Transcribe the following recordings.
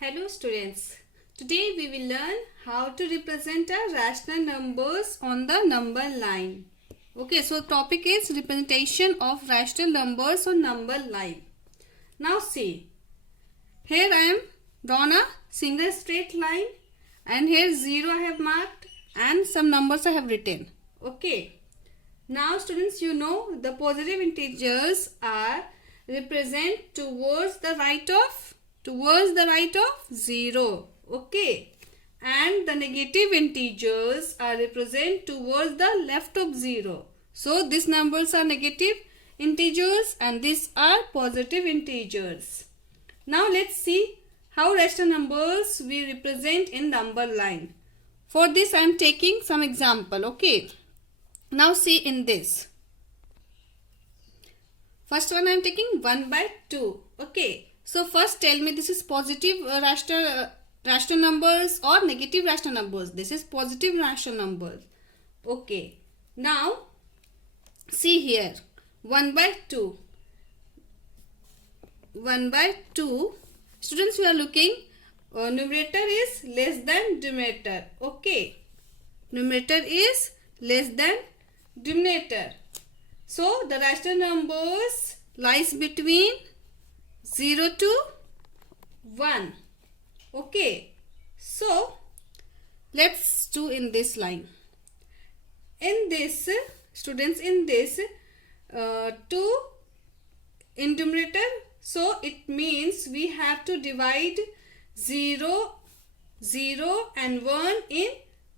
Hello students, today we will learn how to represent our rational numbers on the number line. Okay, so topic is representation of rational numbers on number line. Now see, here I am drawn a single straight line and here 0 I have marked and some numbers I have written. Okay, now students, you know the positive integers are represent towards the right of 0. Okay, and the negative integers are represent towards the left of 0. So these numbers are negative integers and these are positive integers. Now let's see how rational numbers we represent in number line. For this I am taking some example. Okay, now see in this. First one I am taking 1/2. Okay. So first tell me, this is positive rational numbers or negative rational numbers? This is positive rational numbers. Okay. Now see here 1/2. 1/2. Students, we are looking numerator is less than denominator. Okay. Numerator is less than denominator. So the rational numbers lies between 0 to 1. Okay, so let's do in this line. In this, students, in this 2 in denominator, so it means we have to divide 0, 0 and 1 in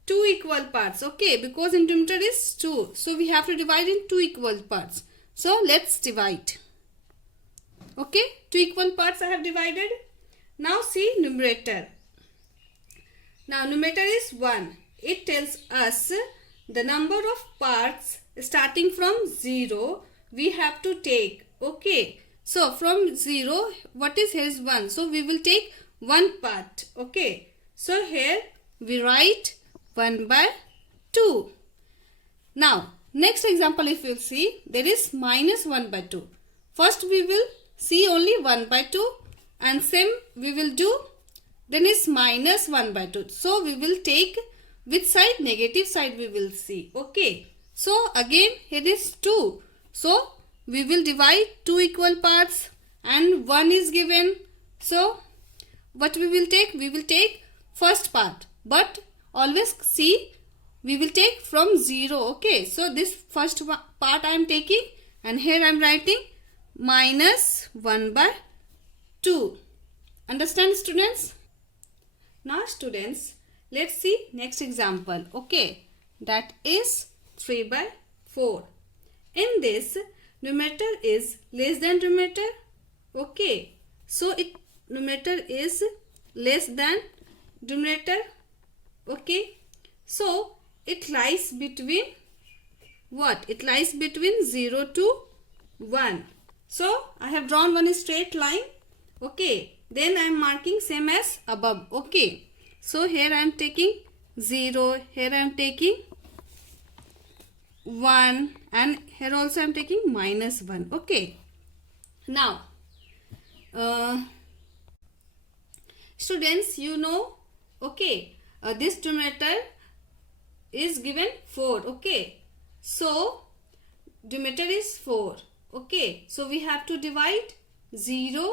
2 equal parts. Okay, because in denominator is 2, so we have to divide in 2 equal parts. So let's divide. Okay, 2 equal parts I have divided. Now see numerator. Now numerator is 1. It tells us the number of parts starting from 0 we have to take. Okay, so from 0, what is here is 1. So we will take 1 part. Okay, so here we write 1/2. Now next example, if you see, there is minus 1/2. First we will see only 1/2 and same we will do, then is minus 1/2. So we will take which side? Negative side we will see. Okay, so again here is 2. So we will divide 2 equal parts and 1 is given. So what we will take? We will take first part, but always see we will take from 0. Okay, so this first part I am taking and here I am writing minus 1/2. Understand, students? Now students, let's see next example. Okay, that is 3/4. In this, numerator is less than denominator. Okay, so numerator is less than denominator. Okay, so it lies between what? It lies between 0 to 1. So I have drawn one straight line. Okay, then I am marking same as above. Okay, so here I am taking 0, here I am taking 1 and here also I am taking minus 1. Okay, now students, you know, okay, this denominator is given 4. Okay, so denominator is 4. Okay, so we have to divide 0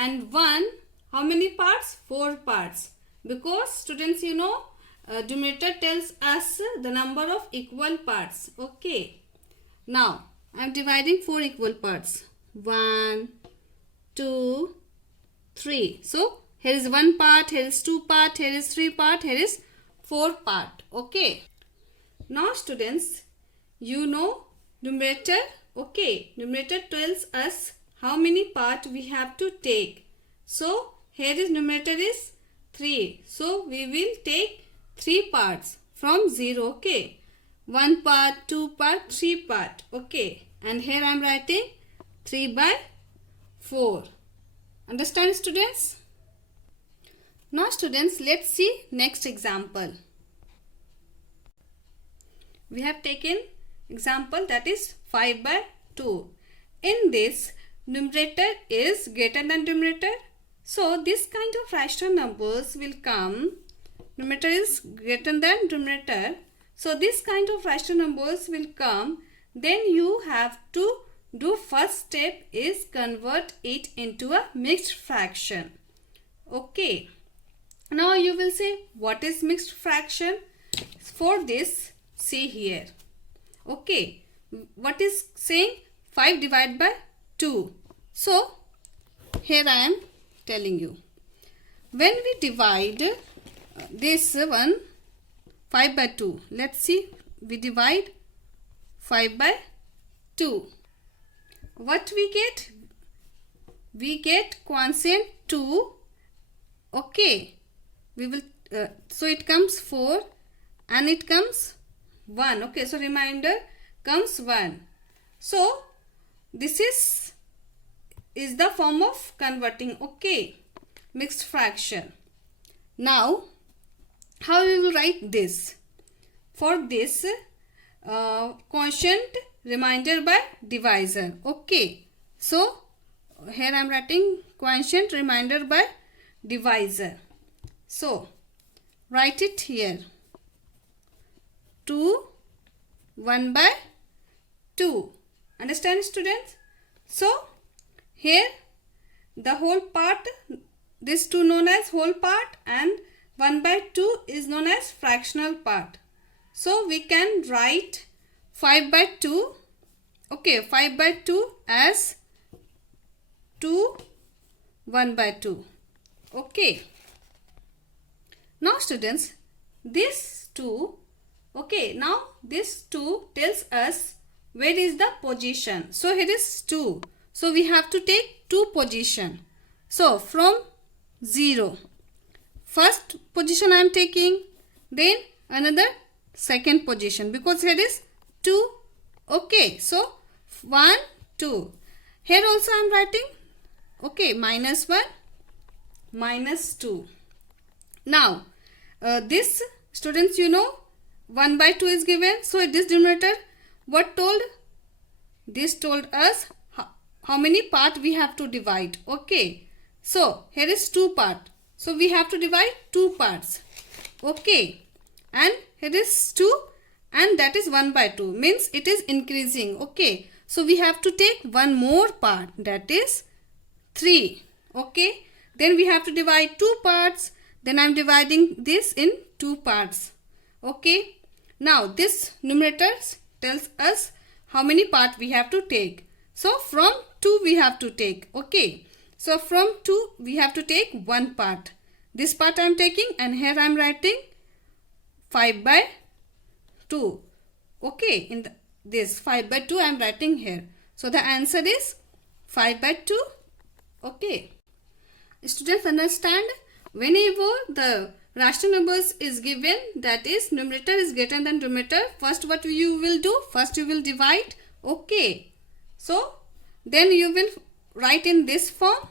and 1. How many parts? 4 parts. Because students, you know, denominator tells us the number of equal parts. Okay, now I am dividing 4 equal parts. 1, 2, 3. So here is 1 part, here is 2 part, here is 3 part, here is 4 part. Okay, now students, you know numerator. Okay, numerator tells us how many part we have to take. So here is numerator is 3. So we will take 3 parts from 0. Okay, 1 part, 2 part, 3 part. Okay, and here I am writing 3/4. Understand, students? Now students, let's see next example. We have taken example that is 5/2. In this, numerator is greater than denominator. So this kind of rational numbers will come. Numerator is greater than denominator. So this kind of rational numbers will come. Then you have to do first step is convert it into a mixed fraction. Okay. Now you will say what is mixed fraction? For this, see here. Okay. What is saying? 5 divided by 2. So here I am telling you. When we divide this one 5 by 2. Let's see. We divide 5 by 2. What we get? We get quotient 2. Okay. We will. So it comes 4 and it comes 1. Okay. So remainder comes 1. So this is the form of converting. Okay. Mixed fraction. Now how we will write this? For this quotient remainder by divisor. Okay. So here I am writing quotient remainder by divisor. So write it here. 2 1 by 2. Understand, students? So here the whole part, this 2 known as whole part and 1 by 2 is known as fractional part. So we can write 5 by 2. Okay, 5 by 2 as 2 1 by 2. Okay. Now students, this 2. Okay, now this 2 tells us where is the position. So here is 2. So we have to take 2 position. So from 0. First position I am taking, then another second position because here is 2. Okay, so 1 2. Here also I am writing. Okay, minus 1 minus 2. Now this students, you know 1 by 2 is given. So this denominator what told? This told us how many part we have to divide. Okay, so here is 2 part. So we have to divide 2 parts. Okay. And here is 2 and that is 1 by 2. Means it is increasing. Okay. So we have to take one more part. That is 3. Okay. Then we have to divide 2 parts. Then I am dividing this in 2 parts. Okay. Now this numerator tells us how many parts we have to take. So from 2 we have to take. Okay. So from 2 we have to take 1 part. This part I am taking and here I am writing 5 by 2. Okay. In this 5 by 2 I am writing here. So the answer is 5 by 2. Okay. Students, understand, whenever the rational numbers is given, that is numerator is greater than denominator, first what you will do? First you will divide. Okay. So then you will write in this form.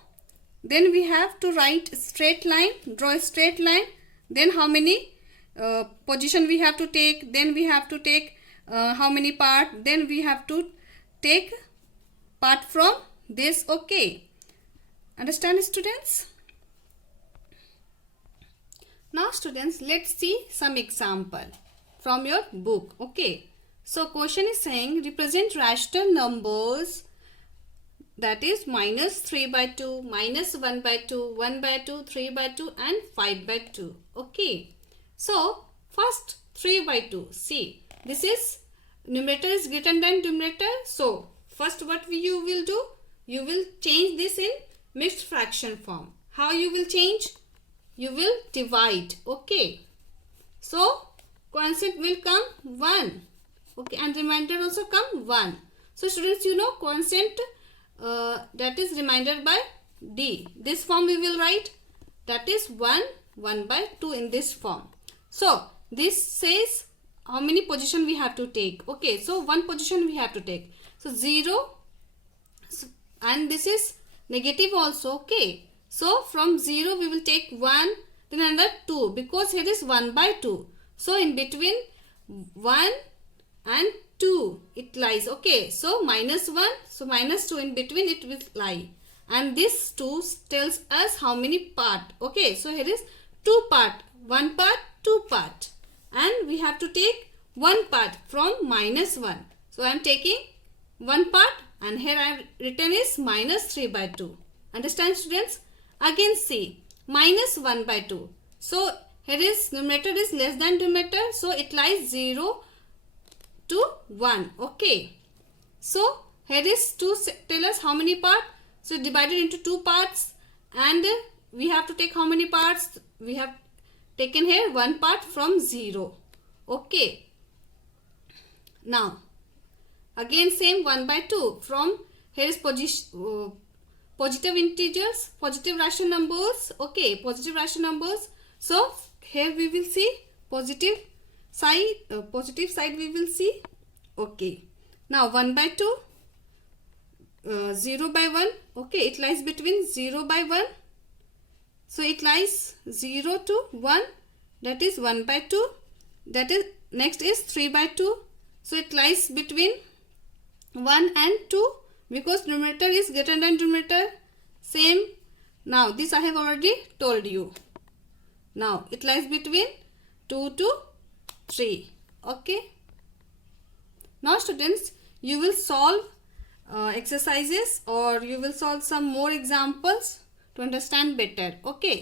Then we have to write straight line, draw a straight line. Then how many position we have to take. Then we have to take how many part. Then we have to take part from this. Okay. Understand, students? Now students, let's see some example from your book. Okay. So question is saying represent rational numbers, that is minus 3 by 2, minus 1 by 2, 1 by 2, 3 by 2 and 5 by 2. Okay. So first 3 by 2. See, this is numerator is greater than denominator. So first what you will do? You will change this in mixed fraction form. How you will change? You will divide. Okay. So quotient will come 1. Okay. And remainder also come 1. So students, you know quotient that is remainder by D. This form we will write. That is 1 1 by 2 in this form. So this says how many position we have to take. Okay. So one position we have to take. So 0 and this is negative also. Okay. So from 0 we will take 1, then another 2 because here is 1 by 2. So in between 1 and 2 it lies. Okay. So minus 1. So minus 2 in between it will lie. and this 2 tells us how many part. Okay, so here is 2 part, 1 part, 2 part, and we have to take 1 part from -1. So I am taking 1 part, and here I have written is -3/2. Understand, students? Again see, -1/2. So here is numerator is less than denominator, so it lies 0 to 1. Okay, so here is 2 tell us how many part. So divided into 2 parts, and we have to take how many parts? We have taken here 1 part from 0. Okay, now again same 1/2 from here is positive integers, positive rational numbers. Okay, positive rational numbers. So here we will see positive side we will see. Okay, now 1/2, 0/1. Okay, it lies between 0/1. So it lies 0 to 1, that is 1/2. That is, next is 3/2. So it lies between 1 and 2 because numerator is greater than denominator. Same. Now this I have already told you. Now it lies between 2 to 3. Okay. Now students, you will solve exercises, or you will solve some more examples to understand better. Okay.